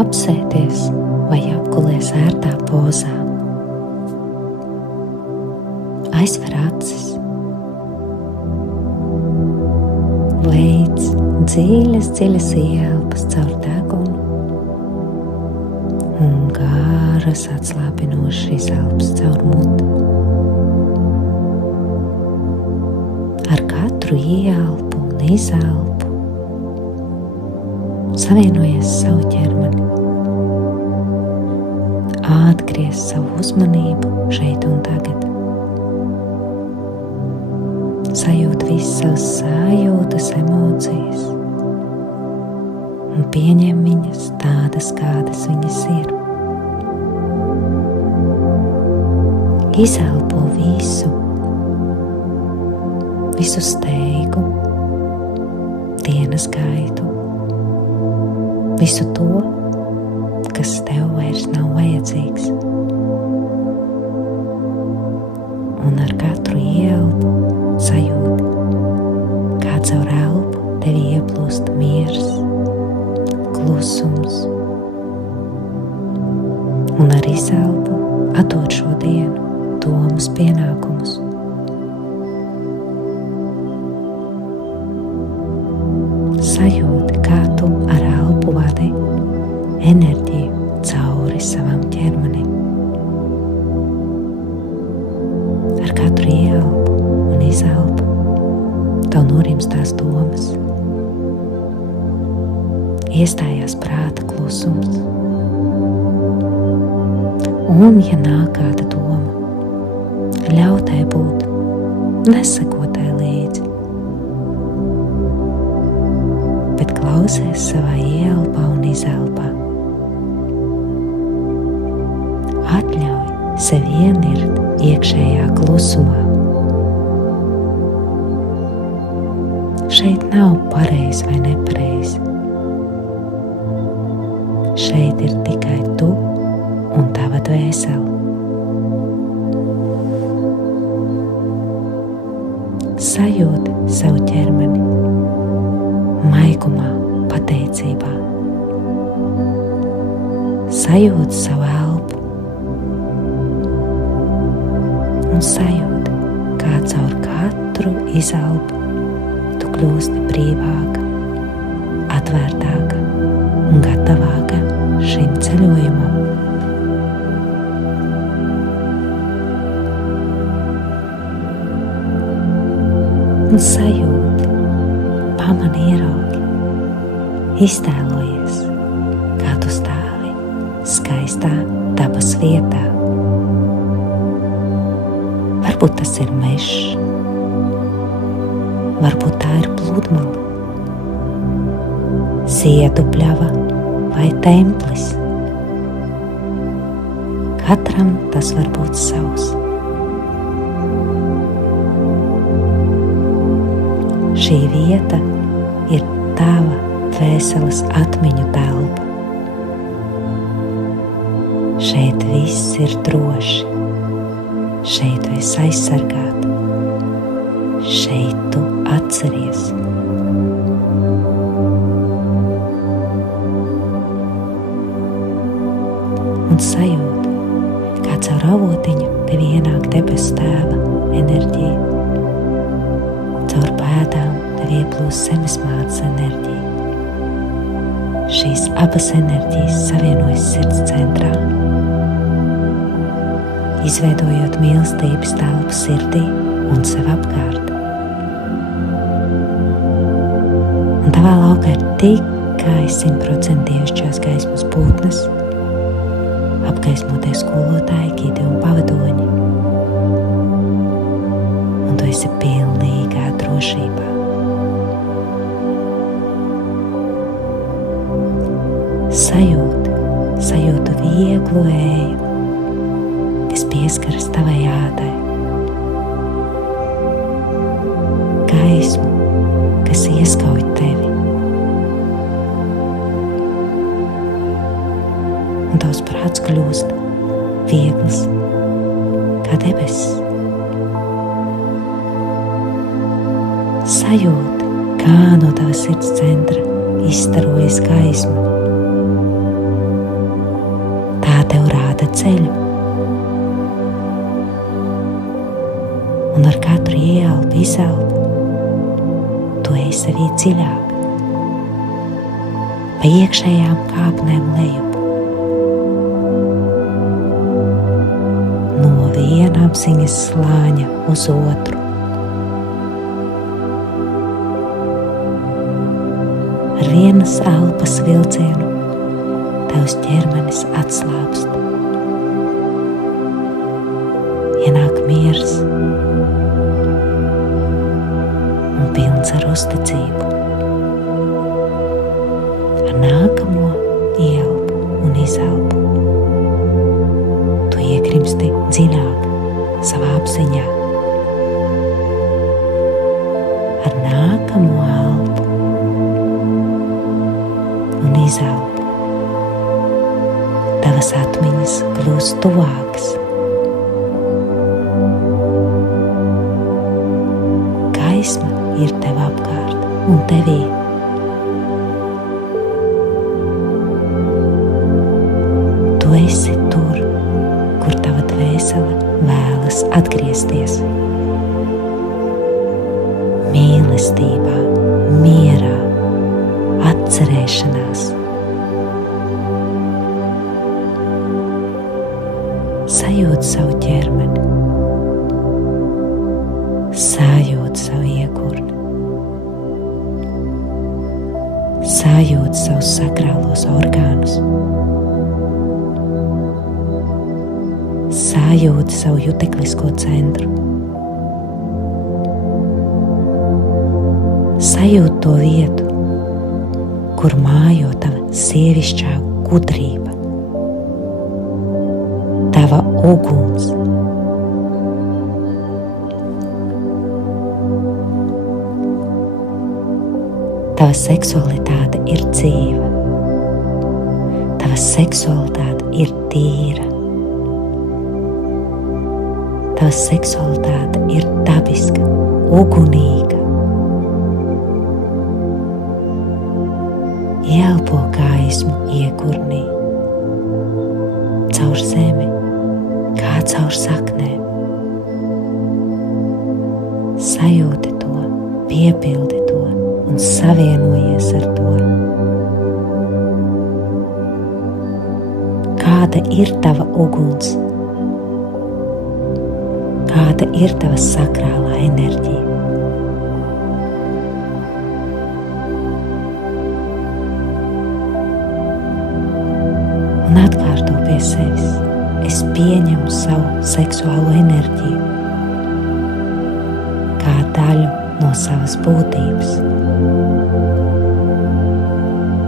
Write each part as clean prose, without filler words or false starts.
apsēties vai apgulies ērtā pozā. Aizver acis. Veic dziļas ieelpas caur degunu un garas atslābinošas izelpas caur muti. Ar katru ieelpu un izelpu savienojies savu ķermeni. Atgriez savu uzmanību šeit un tagad. Sajūt visas savas sajūtas, emocijas un pieņem viņas tādas, kādas viņas ir. Izelpo visu steigu, dienas gaitu, visu to, kas tev vairs nav vajadzīgs. Un ar katru ieelpu sajūti, kā caur elpu tevi ieplūst miers, klusums, un ar izelpu atdod šo dienu domas pienākumus. Sajūti, kā tu ar elpu vadi enerģiju cauri savam ķermenim. Ar katru ieelpu un izelpu tev norimstās domas. Iestājās prāta klusums. Un, ja nāk kāda doma, ļauj tai būt, neseko tai līdzi, bet klausies savā ieelpā un izelpā. Atļauj sev ienirt iekšējā klusumā. Šeit nav pareizi vai nepareizi. Šeit ir tikai tu un tava dvēsele. Sajūti savu ķermeni maigumā, pateicībā. Sajūti savu elpu un sajūti, kā caur katru izelpu tu kļūsti brīvāka, atvērtāka un gatavāka šim ceļojumam. Un sajūti, pamani, ieraugi, iztēlojies, kā tu stāvi skaistā dabas vietā. Varbūt tas ir mežs, varbūt tā ir pludmale, ziedu pļava vai templis. Katram tas var būt savs. Šī vieta ir tava dvēseles atmiņu telpa. Šeit viss ir droši, šeit tu esi aizsargāta, šeit tu atceries. Un sajūti, kā caur avotiņu tev ienāk debesu tēva enerģija. Caur pēdām tev ieplūst zemesmātes enerģija. Šīs abas enerģijas savienojas sirds centrā, izveidojot mīlestības telpu sirdī un sev apkārt. Un tavā laukā ir tikai 100% dievišķās gaismas būtnes, apgaismotie skolotāji, gidi un pavadoņi. Un tu esi pilnīgā drošībā. Sajūtu vieglu vēju, kas pieskaras tavai ādai. Gaismu, kas ieskauj tevi. Un tavs prāts kļūst viegls kā debesis. Sajūti, kā no tavas sirds centra izstarojas gaisma. tev rāda ceļu. Un ar katru ieelpu, izelpu, tu ej sevī dziļāk, pa iekšējām kāpnēm lejup. No viena apziņas slāņa uz otru. Ar vienas elpas vilcienu tavs ķermenis atslābst. Ienāk miers un pilns ar uzticību. Ar nākamo ieelpu un izelpu tu iegrimsti dziļāk savā apziņā. Ar nākamo elpu un izelpu tavas atmiņas kļūst tuvākas. Gaisma ir tev apkārt un tevī. Tu esi tur, kur tava dvēsele vēlas atgriezties. Mīlestībā, mierā, atcerēšanās. Sajūt savu ķermeni, sajūt savu iegurni, sajūt savus sakrālos orgānus, sajūt savu juteklisko centru, sajūt to vietu, kur mājo tava sievišķā gudrība, tava uguns. Tava seksualitāte ir dzīva, tava seksualitāte ir tīra, tava seksualitāte ir dabiska, ugunīga. Ieelpo gaismu iegurnī, caur zemi, kā caur saknēm. Sajūti to, piepildi to un savienojies ar to. Kāda ir tava uguns? Kāda ir tava sakrālā enerģija? Un atkārto pie sevis: es pieņemu savu seksuālo enerģiju kā daļu no savas būtības,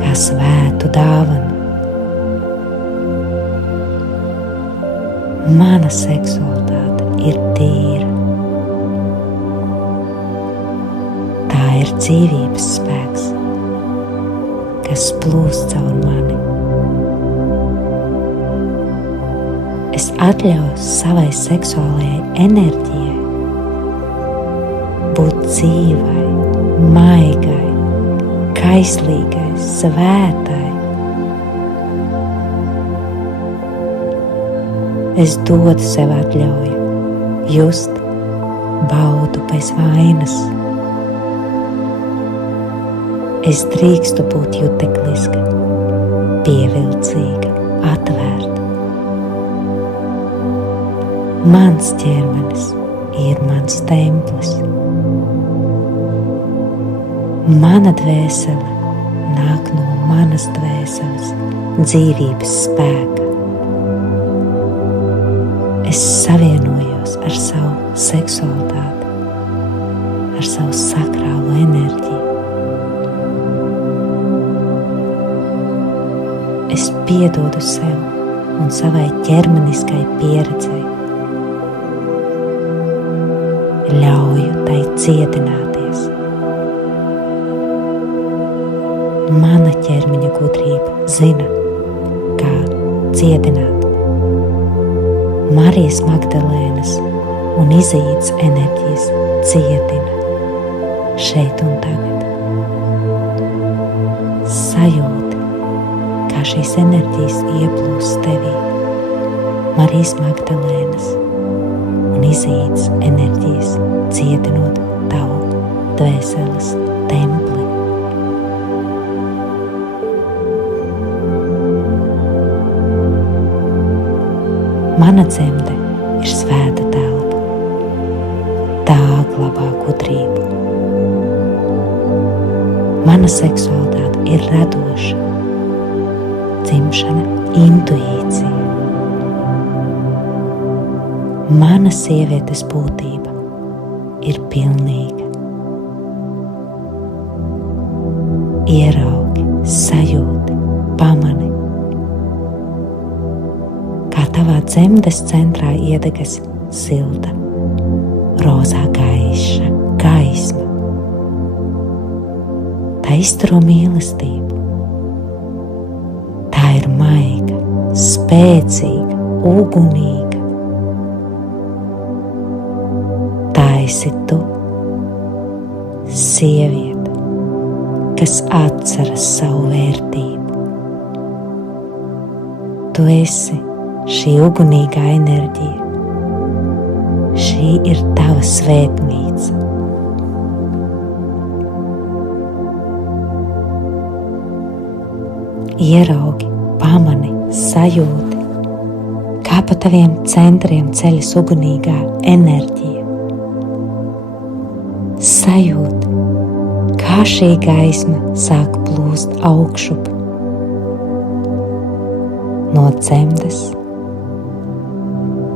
kā svētu dāvanu. Mana seksualitāte ir tīra. Tā ir dzīvības spēks, kas plūst caur mani. Es atļauju savai seksuālajai enerģijai būt dzīvai, maigai, kaislīgai, svētai. Es dodu sev atļauju just baudu bez vainas. Es drīkstu būt jutekliska, pievilcīga, atvērta. Mans ķermenis ir mans templis. Mana dvēsele nāk no manas dvēseles dzīvības spēka. Es savienojos ar savu seksualitāti, ar savu sakrālo enerģiju. Es piedodu sev un savai ķermeniskai pieredzei. Ļauju tai cietināties. Mana ķermeņa gudrība zina, kā ciedināt. Marijas Magdalēnas un Izīdas enerģijas ciedina šeit un tagad. Sajūti, kā kā šīs enerģijas ieplūst tevī, Marijas Magdalēnas un Izīdas enerģijas, dziedinot tavu dvēseles templi. Mana dzemde ir svēta telpa, tā glabā gudrību. Mana seksualitāte ir radoša, dzimšana intuīcija. Mana sievietes būtība ir pilnīga. Ieraugi, sajūti, pamani, kā tavā dzemdes centrā iedegas silta, rozā gaiša gaisma. Tā izturo mīlestību. Tā ir maiga, spēcīga, ugunīga. Tā esi tu, sieviete, kas atceras savu vērtību. Tu esi šī ugunīgā enerģija. Šī ir tava svētnīca. Ieraugi, pamani, sajūti, kā pa taviem centriem ceļas ugunīgā enerģija. Sajūti, kā šī gaisma sāk plūst augšup no dzemdes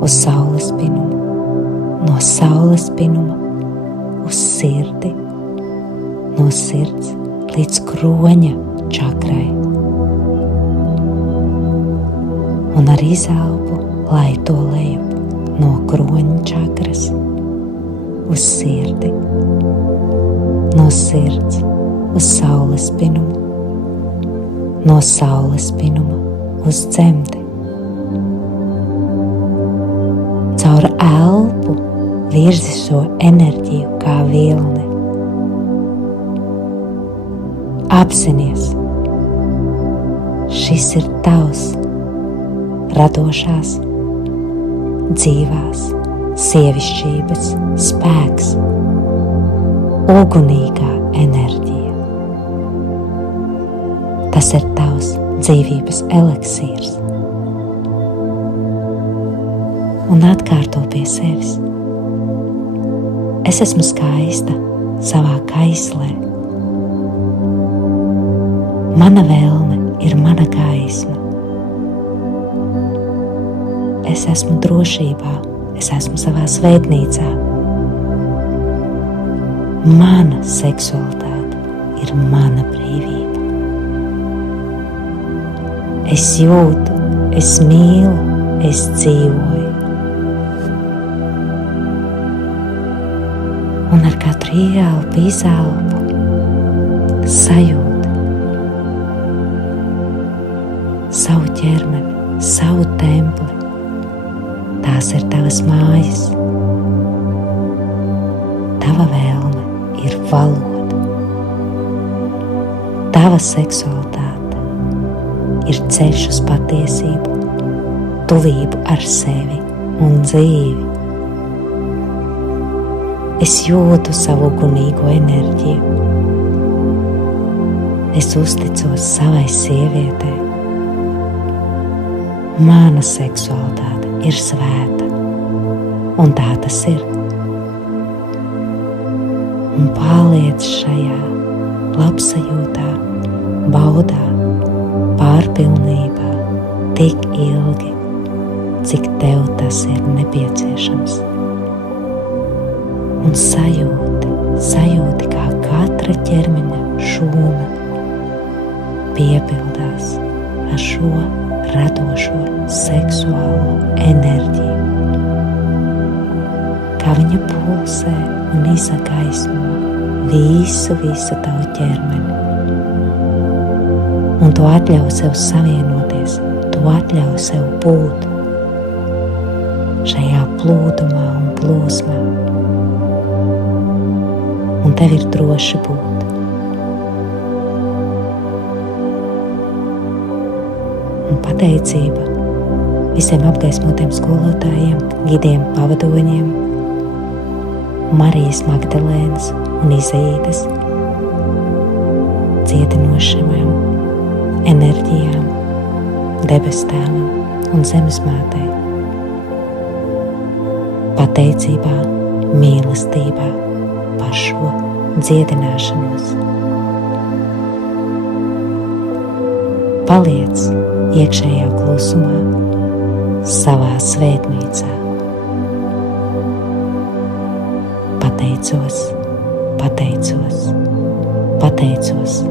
uz saules spinumu, no saules spinuma uz sirdi, no sirds līdz kroņa čakrai. Un ar izelpu laito lejup no kroņa čakras uz sirdi, no sirds uz saules spinumu, no saules spinuma uz dzemdi. Caur elpu virzi šo enerģiju kā vilni. Apzinies, šis ir tavs radošās, dzīvās sievišķības spēks, ugunīgā enerģija. Tas ir tavs dzīvības eliksīrs. Un atkārto pie sevis: es esmu skaista savā kaislē. Mana vēlme ir mana gaisma. Es esmu drošībā, es esmu savā svētnīcā. Mana seksualitāte ir mana brīvība. Es jūtu, es mīlu, es dzīvoju. Un ar katru ieelpu, izelpu sajūti savu ķermeni, savu templi. Tās ir tavas mājas. Tava vēlme ir valoda. Tava seksualitāte ir ceļš uz patiesību, tuvību ar sevi un dzīvi. Es jūtu savu ugunīgo enerģiju. Es uzticos savai sievietei. Mana seksualitāte ir svēta, un tā tas ir. Un paliec šajā labsajūtā, baudā, pārpilnībā tik ilgi, cik tev tas ir nepieciešams. Un sajūti, kā katra ķermeņa šūna piepildās ar šo radošo seksuālo enerģiju, kā viņa pulsē un izgaismo visu tavu ķermeni. Un tu atļauj sev savienoties, tu atļauj sev būt šajā plūdumā un plūsmā. Un tev ir droši būt. un pateicība visiem apgaismotiem skolotājiem, gidiem, pavadoņiem, Marijas Magdalēnas un Izaīdas dziedinošajām enerģijām, debes tēvam un zemes mātei. Pateicībā, mīlestībā par šo dziedināšanos. Paliec iekšējā klusumā, savā svētnīcā. Pateicos, pateicos, pateicos.